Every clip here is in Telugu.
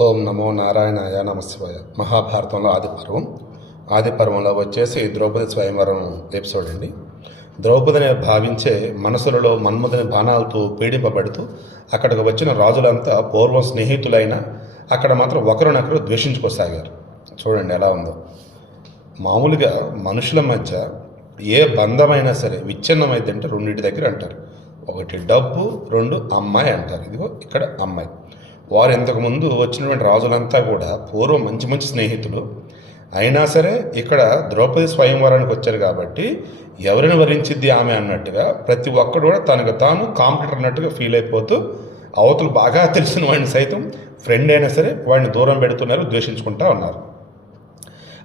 ఓం నమో నారాయణాయ నమశివాయ మహాభారతంలో ఆది పర్వం ఆది పర్వంలో వచ్చేసి ద్రౌపది స్వయంవరం ఎపిసోడ్ అండి. ద్రౌపదిని భావించే మనసులలో మన్మథుని బాణాలతో పీడింపబడుతూ అక్కడికి వచ్చిన రాజులంతా పూర్వం స్నేహితులైన అక్కడ మాత్రం ఒకరినొకరు ద్వేషించుకోసాగారు. చూడండి ఎలా ఉందో. మామూలుగా మనుషుల మధ్య ఏ బంధమైనా సరే విచ్ఛిన్నమైతే అంటే రెండింటి దగ్గర అంటారు. ఒకటి డబ్బు రెండు అమ్మాయి అంటారు. ఇదిగో ఇక్కడ అమ్మాయి. వారు ఇంతకుముందు వచ్చినటువంటి రాజులంతా కూడా పూర్వం మంచి మంచి స్నేహితులు. అయినా సరే ఇక్కడ ద్రౌపది స్వయంవరానికి వచ్చారు కాబట్టి ఎవరిని వరించిద్ది ఆమె అన్నట్టుగా ప్రతి ఒక్కరు కూడా తనకు తాను కాంపిటర్ అన్నట్టుగా ఫీల్ అయిపోతూ అవతలు బాగా తెలిసిన వాడిని సైతం ఫ్రెండ్ అయినా సరే వాడిని దూరం పెడుతున్నారు ద్వేషించుకుంటా ఉన్నారు.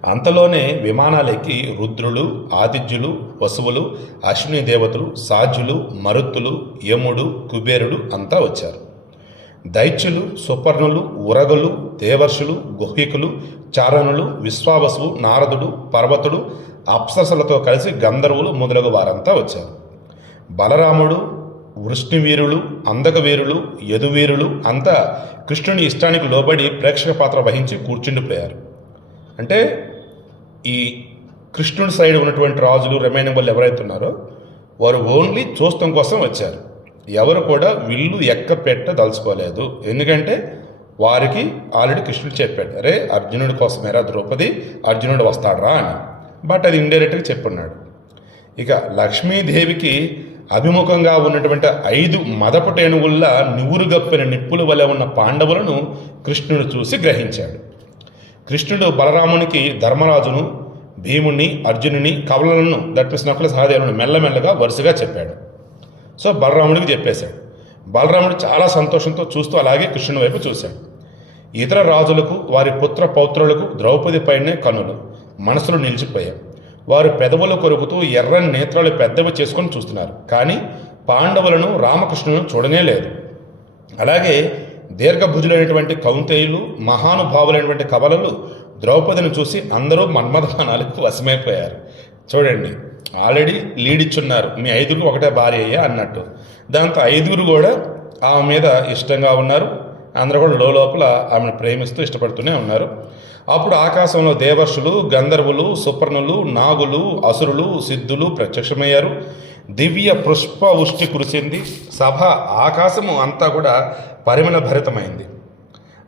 అంతలోనే విమానాలెక్కి రుద్రులు ఆతిథ్యులు వసువులు అశ్విని దేవతలు సాధ్యులు మరుత్తులు యముడు కుబేరుడు అంతా వచ్చారు. దైత్యులు సుపర్ణులు ఉరగలు దేవర్షులు గుహికులు చారణులు విశ్వావసువు నారదుడు పర్వతుడు అప్సరసలతో కలిసి గంధర్వులు మొదలగు వారంతా వచ్చారు. బలరాముడు వృష్ణివీరులు అందకవీరులు యదువీరులు అంతా కృష్ణుని ఇష్టానికి లోబడి ప్రేక్షక పాత్ర వహించి కూర్చుండిపోయారు. అంటే ఈ కృష్ణుడి సైడ్ ఉన్నటువంటి రాజులు రిమైనింగ్ వాళ్ళు ఎవరైతే ఉన్నారో వారు ఓన్లీ చూస్తాం కోసం వచ్చారు. ఎవరు కూడా విల్లు ఎక్క పెట్ట దలుచుకోలేదు. ఎందుకంటే వారికి ఆల్రెడీ కృష్ణుడు చెప్పాడు అరే అర్జునుడి కోసమేరా ద్రౌపది అర్జునుడు వస్తాడరా అని. బట్ అది ఇండైరెక్ట్గా చెప్పున్నాడు. ఇక లక్ష్మీదేవికి అభిముఖంగా ఉన్నటువంటి ఐదు మదపు నివురుగప్పిన గప్పిన నిప్పుల వలె ఉన్న పాండవులను కృష్ణుడు చూసి గ్రహించాడు. కృష్ణుడు బలరామునికి ధర్మరాజును భీముణ్ణి అర్జునుని కవలలను దట్ మీన్స్ నకుల సహదేవుని మెల్లమెల్లగా వరుసగా చెప్పాడు. సో బలరాముడికి చెప్పేశాడు. బలరాముడు చాలా సంతోషంతో చూస్తూ అలాగే కృష్ణుని వైపు చూశాడు. ఇతర రాజులకు వారి పుత్ర పౌత్రులకు ద్రౌపది పైనే కనులు మనసులు నిలిచిపోయాయి. వారు పెదవులు కొరుకుతూ ఎర్రని నేత్రాలు పెద్దవి చేసుకొని చూస్తున్నారు. కానీ పాండవులను రామకృష్ణులను చూడనే లేదు. అలాగే దీర్ఘభుజులైనటువంటి కౌంతేయులు మహానుభావులైనటువంటి కవలలు ద్రౌపదిని చూసి అందరూ మన్మథమానాలకు వశమైపోయారు. చూడండి ఆల్రెడీ లీడ్ ఇచ్చున్నారు. మీ ఐదుగురు ఒకటే భార్య అయ్యా అన్నట్టు. దాంతో ఐదుగురు కూడా ఆమె మీద ఇష్టంగా ఉన్నారు. అందరూ కూడా లోపల ఆమెను ప్రేమిస్తూ ఇష్టపడుతూనే ఉన్నారు. అప్పుడు ఆకాశంలో దేవర్షులు గంధర్వులు సుపర్ణులు నాగులు అసురులు సిద్ధులు ప్రత్యక్షమయ్యారు. దివ్య పుష్ప ఉష్టి కురిసింది. సభ ఆకాశము అంతా కూడా పరిమళ భరితమైంది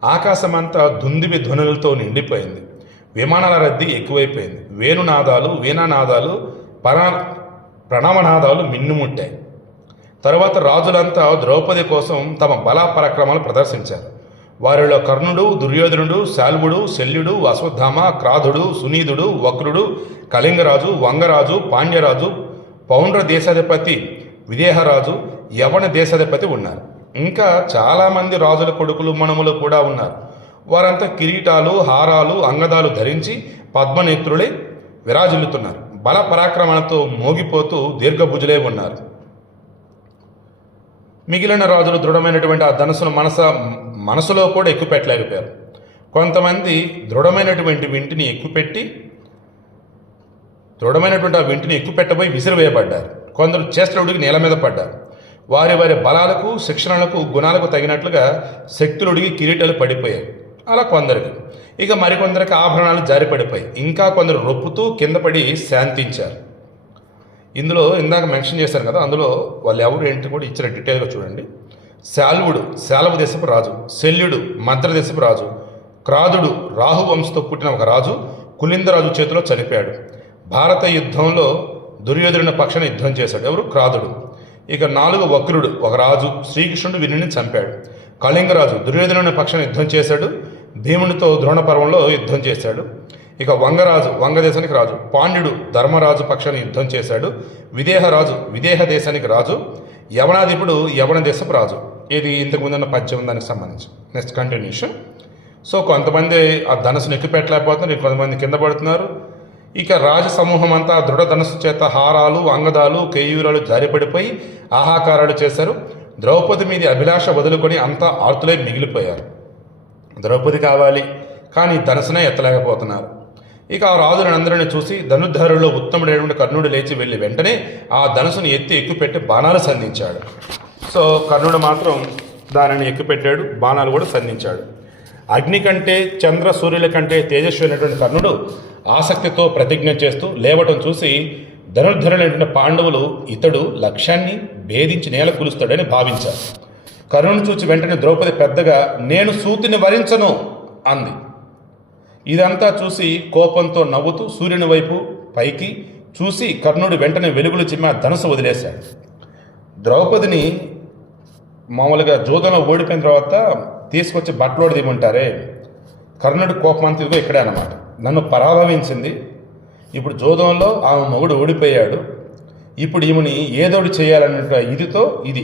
ఆకాశం అంతా దుందివి ధ్వనులతో నిండిపోయింది. విమానాల రద్దీ ఎక్కువైపోయింది. వేణునాదాలు వీణానాదాలు పరా ప్రణవనాదాలు మిన్నుముట్టాయి తరువాత రాజులంతా ద్రౌపది కోసం తమ బలా పరాక్రమాలు ప్రదర్శించారు. వారిలో కర్ణుడు దుర్యోధనుడు శాల్వుడు శల్యుడు అశ్వత్థామ క్రాధుడు సునీధుడు వక్రుడు కళింగరాజు వంగరాజు పాండ్యరాజు పౌండ్ర దేశాధిపతి విదేహరాజు యవన దేశాధిపతి ఉన్నారు. ఇంకా చాలామంది రాజుల కొడుకులు మనుములు కూడా ఉన్నారు. వారంతా కిరీటాలు హారాలు అంగదాలు ధరించి పద్మనేత్రులై విరాజిల్లుతున్నారు. బల పరాక్రమణతో మోగిపోతూ దీర్ఘభుజులే ఉన్నారు. మిగిలిన రాజులు దృఢమైనటువంటి ఆ ధనుసును మనస మనసులో కూడా ఎక్కుపెట్టలేకపోయారు. కొంతమంది దృఢమైనటువంటి వింటిని ఎక్కుపెట్టి దృఢమైనటువంటి ఆ వింటిని ఎక్కుపెట్టబోయి విసిరివేయబడ్డారు. కొందరు చేష్టలుడికి నేల మీద పడ్డారు. వారి వారి బలాలకు శిక్షణలకు గుణాలకు తగినట్లుగా శక్తులుడికి కిరీటాలు పడిపోయాయి. అలా కొందరికి. ఇక మరికొందరికి ఆభరణాలు జారిపడిపోయి ఇంకా కొందరు రొప్పుతూ కింద పడి శాంతించారు. ఇందులో ఇందాక మెన్షన్ చేశారు కదా అందులో వాళ్ళు ఎవరు ఏంటి కూడా ఇచ్చిన డీటెయిల్గా చూడండి. శాల్వుడు శాలవ దేశపు రాజు శల్యుడు మద్ర దేశపు రాజు క్రాదుడు రాహు వంశతో పుట్టిన ఒక రాజు కులిందరాజు చేతిలో చనిపోయాడు. భారత యుద్ధంలో దుర్యోధనుని పక్షాన యుద్ధం చేశాడు. ఎవరు? క్రాదుడు. ఇక నాలుగు వక్రుడు ఒక రాజు శ్రీకృష్ణుడు వీరిని చంపాడు. కళింగరాజు దుర్యోధనుని పక్షాన యుద్ధం చేశాడు. భీమునితో ద్రోణపర్వంలో యుద్ధం చేశాడు. ఇక వంగరాజు వంగదేశానికి రాజు పాండ్యుడు ధర్మరాజు పక్షాన్ని యుద్ధం చేశాడు. విదేహరాజు విదేహ దేశానికి రాజు యవనాధిపుడు యవన దేశపు రాజు. ఇది ఇంతకు ముందున్న పద్యం దానికి సంబంధించి? నెక్స్ట్ కంటిన్యూషన్ సో కొంతమంది ఆ ధనస్సును ఎక్కుపెట్టలేకపోతున్నారు కొంతమంది కింద పడుతున్నారు. ఇక రాజ సమూహం అంతా దృఢ ధనస్సు చేత హారాలు అంగదాలు కేయూరాలు జారిపడిపోయి ఆహాకారాలు చేశారు. ద్రౌపది మీది అభిలాష వదులుకొని అంతా ఆర్తులై మిగిలిపోయారు. ద్రౌపది కావాలి. కానీ దర్శనం ఎత్తలేకపోతున్నారు. ఇక ఆ రాజులందరిని చూసి ధనుర్ధారులో ఉత్తముడైనటువంటి కర్ణుడు లేచి వెళ్ళి వెంటనే ఆ ధనుసును ఎత్తి ఎక్కుపెట్టి బాణాలు సంధించాడు. సో కర్ణుడు మాత్రం దానిని ఎక్కుపెట్టాడు బాణాలు కూడా సంధించాడు. అగ్ని కంటే చంద్ర సూర్యుల కంటే తేజస్వైనటువంటి కర్ణుడు ఆసక్తితో ప్రతిజ్ఞ చేస్తూ లేవటం చూసి ధనుర్ధరులైనటువంటి పాండవులు ఇతడు లక్ష్యాన్ని భేదించి నేల కులుస్తాడని భావించారు. కర్ణుని చూచి వెంటనే ద్రౌపది పెద్దగా నేను సూతిని వరించను అంది. ఇదంతా చూసి కోపంతో నవ్వుతూ సూర్యుని వైపు పైకి చూసి కర్ణుడు వెంటనే వెలుగులు చిమ్మ ధనుసు వదిలేశాడు. ద్రౌపదిని మామూలుగా జోదంలో ఓడిపోయిన తర్వాత తీసుకొచ్చి బట్టలోడి దిగుంటారే కర్ణుడి కోపం అంత ఇదిగో ఇక్కడే అనమాట నన్ను పరాభవించింది. ఇప్పుడు జోదంలో ఆమె మొగుడు ఓడిపోయాడు. ఇప్పుడు ఈమెని ఏదోడు చేయాలన్న ఇదితో ఇది.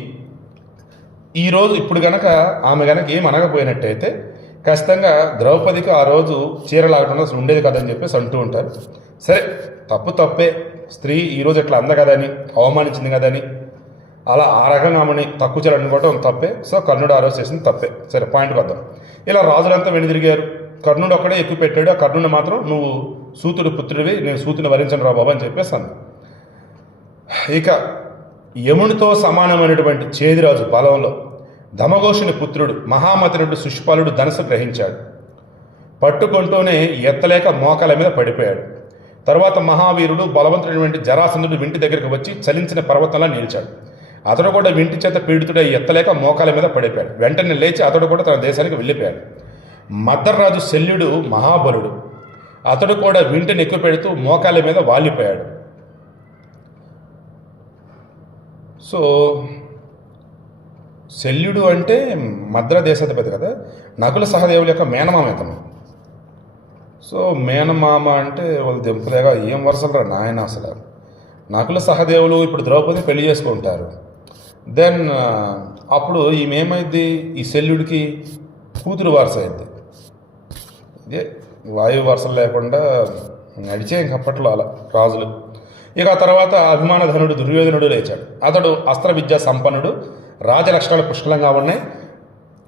ఈరోజు ఇప్పుడు గనక ఆమె గనక ఏం అనకపోయినట్టయితే ఖచ్చితంగా ద్రౌపదికి ఆ రోజు చీర అసలు ఉండేది కదని చెప్పేసి అంటూ ఉంటారు. సరే తప్పు తప్పే. స్త్రీ ఈరోజు ఎట్లా అందగదని అవమానించింది కదని అలా ఆ రకంగా ఆమెని తక్కువ చేయాలి అనుకోవడం తప్పే. సో కర్ణుడు ఆ రోజు చేసింది తప్పే. సరే పాయింట్కి వద్దాం. ఇలా రాజులంతా వెనుదిరిగారు కర్ణుడు ఒక్కడే ఎక్కువ పెట్టాడు. ఆ కర్ణుడు మాత్రం నువ్వు సూతుడు పుత్రుడివి నేను సూతుని వరించను రా బాబు అని చెప్పేసి అన్నాడు. ఇక యమునితో సమానమైనటువంటి చేదిరాజు బలంలో ధమఘోషుని పుత్రుడు మహామతినుడు సుష్పాలుడు ధనసు గ్రహించాడు. పట్టుకుంటూనే ఎత్తలేక మోకాల మీద పడిపోయాడు. తర్వాత మహావీరుడు బలవంతుడైనటువంటి జరాసంధుడు వింటి దగ్గరికి వచ్చి చలించిన పర్వతంలా నిలిచాడు. అతడు కూడా వింటి చేత పీడితుడై ఎత్తలేక మోకాల మీద పడిపోయాడు. వెంటనే లేచి అతడు కూడా తన దేశానికి వెళ్ళిపోయాడు. మద్దర్రాజు శల్యుడు మహాబలుడు. అతడు కూడా వింటిని ఎక్కువ పెడుతూ మోకాల మీద వాలిపోయాడు. సో శల్యుడు అంటే మద్ర దేశాధిపతి కదా? నకుల సహదేవుల యొక్క మేనమామ ఇతను సో మేనమామ అంటే వాళ్ళు దింపలేగా ఏం వరుసలరా నాయన అసలు. నకుల సహదేవులు ఇప్పుడు ద్రౌపది పెళ్ళి చేసుకుంటారు. దెన్ అప్పుడు ఈమె ఏమైంది ఈ శల్యుడికి కూతురు వారస అయింది ఇదే వాయు వరుసలు లేకుండా నడిచే ఇంకప్పట్లో అలా రాజులు. ఇక తర్వాత అభిమానధనుడు దుర్యోధనుడు లేచాడు. అతడు అస్త్ర విద్యా సంపన్నుడు రాజలక్షణాలు పుష్కలంగా ఉన్నాయి.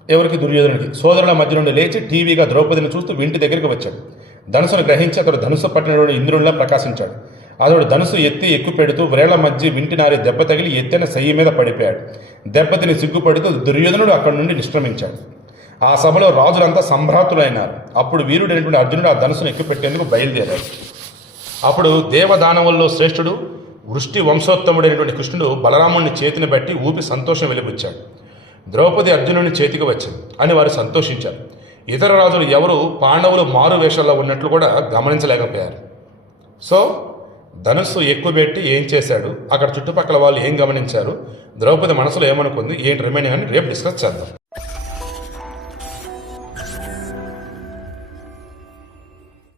ఎవరికి? దుర్యోధనుడికి. సోదరుల మధ్య నుండి లేచి టీవీగా ద్రౌపదిని చూస్తూ వింటి దగ్గరికి వచ్చాడు. ధనుసును గ్రహించి అతడు ధనుసు పట్టినటువంటి ఇంద్రునిలా ప్రకాశించాడు. అతడు ధనుసు ఎత్తి ఎక్కువ పెడుతూ వ్రేళ్ళ మధ్య వింటి నారి దెబ్బ తగిలి ఎత్తైన సయ్యి మీద పడిపోయాడు. దెబ్బతిని సిగ్గుపడుతూ దుర్యోధనుడు అక్కడి నుండి నిష్క్రమించాడు. ఆ సభలో రాజులంతా సంభ్రాతులైనారు. అప్పుడు వీరుడైనటువంటి అర్జునుడు ఆ ధనుసును ఎక్కుపెట్టేందుకు బయలుదేరాడు. అప్పుడు దేవదానవుల్లో శ్రేష్ఠుడు వృష్టి వంశోత్తముడైనటువంటి కృష్ణుడు బలరాముడిని చేతిని బట్టి ఊపి సంతోషం వెలిపించాడు. ద్రౌపది అర్జునుని చేతికి వచ్చింది. అని వారు సంతోషించారు. ఇతర రాజులు ఎవరు పాండవులు మారు వేషాల్లో ఉన్నట్లు కూడా గమనించలేకపోయారు. సో ధనుస్సు ఎక్కువ పెట్టి ఏం చేశాడు? అక్కడ చుట్టుపక్కల వాళ్ళు ఏం గమనించారు? ద్రౌపది మనసులో ఏమనుకుంది? ఏంటి రిమైనింగ్ అని రేపు డిస్కస్ చేద్దాం.